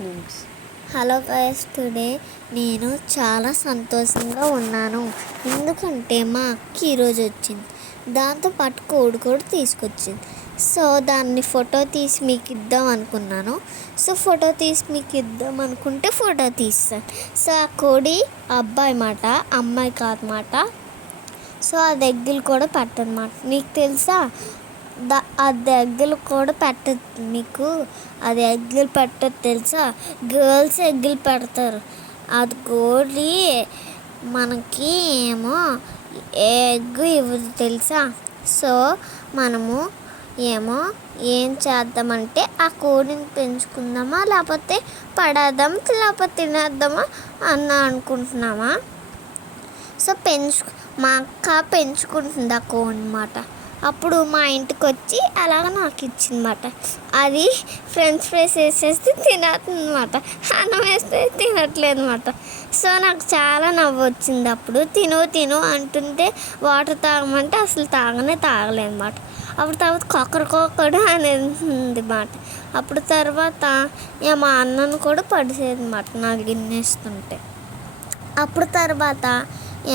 Links. Hello guys, today నేను చాలా సంతోషంగా ఉన్నాను. ఎందుకంటే మా అక్క ఈరోజు వచ్చింది. దాంతోపాటు కోడి కూడా తీసుకొచ్చింది. సో దాన్ని ఫోటో తీసి మీకు ఇద్దాం అనుకున్నాను. సో ఫోటో తీసి మీకు ఇద్దాం అనుకుంటే ఫోటో తీస్తాను. సో ఆ కోడి అబ్బాయి మాట, అమ్మాయి కాదన్నమాట. సో అది ఎగ్గులు కూడా పెట్టదన్నమాట. నీకు తెలుసా? అది ఎగ్గులు కూడా పెట్టదు. మీకు అది ఎగ్గులు పెట్టదు తెలుసా? గర్ల్స్ ఎగ్గులు పెడతారు. అది కోడి మనకి ఏమో ఎగ్గు ఇవ్వదు తెలుసా? సో మనము ఏం చేద్దామంటే ఆ కోడిని పెంచుకుందామా, లేకపోతే పడేద్దాం, లేకపోతే తినేద్దామా అనుకుంటున్నామా? సో మా అక్క పెంచుకుంటుంది ఆ కోడి అన్నమాట. అప్పుడు మా ఇంటికి వచ్చి అలాగ నాకు ఇచ్చిందన్నమాట. అది ఫ్రెంచ్ ఫ్రైస్ వేసేస్తే తినేస్తుంది అన్నమాట. అన్నం వేస్తే తినట్లేదు అన్నమాట. సో నాకు చాలా నవ్వు వచ్చింది. అప్పుడు తిను అంటుంటే వాటర్ తాగమంటే అసలు తాగలేదు అన్నమాట. అప్పుడు తర్వాత కొక్కడు అనేది అన్నమాట. అప్పుడు తర్వాత మా అన్నను కూడా పడిసేది అన్నమాట నాకు గిన్నెస్తుంటే. అప్పుడు తర్వాత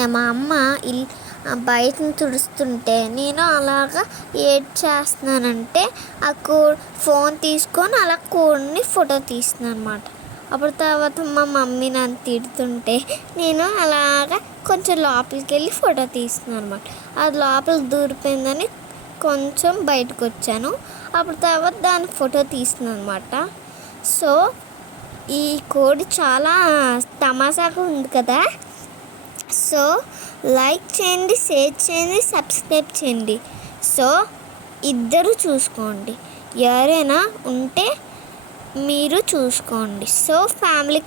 మా అమ్మ బయటను తుడుస్తుంటే నేను అలాగా చేస్తున్నానంటే ఆ ఫోన్ తీసుకొని అలా కోడిని ఫోటో తీస్తున్నాను అన్నమాట. అప్పుడు తర్వాత మా మమ్మీ నన్ను తిడుతుంటే నేను అలాగా కొంచెం లోపలికి వెళ్ళి ఫోటో తీస్తున్నాను అన్నమాట. అది లోపలికి దూరిపోయిందని కొంచెం బయటకు వచ్చాను. అప్పుడు తర్వాత దాని ఫోటో తీస్తున్నాను అన్నమాట. సో ఈ కోడి చాలా తమాషాగా ఉంది కదా. సో లైక్ చేయండి, షేర్ చేయండి, సబ్స్క్రైబ్ చేయండి. సో ఇద్దరు చూసుకోండి. ఎవరైనా ఉంటే మీరు చూసుకోండి. So family